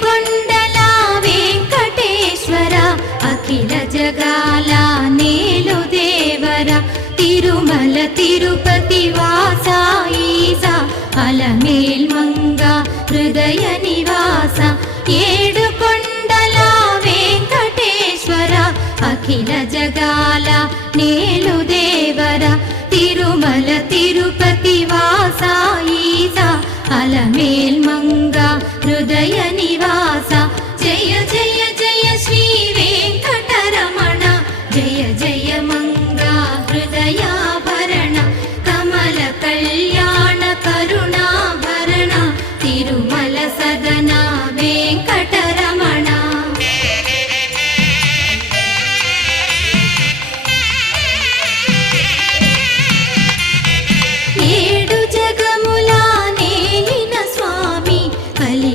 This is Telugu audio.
కొండల వెంకటేశ్వర అఖిల జగాల నేలు దేవర తిరుమల తిరుపతి వాస ఈసా అలమేల్ మంగ హృదయ నివాస ఏడు కొండల వెంకటేశ్వర అఖిల జగాల నేలు దేవర తిరుమల తిరుపతి వాస ఈసా అలమేల్ మంగ హృదయ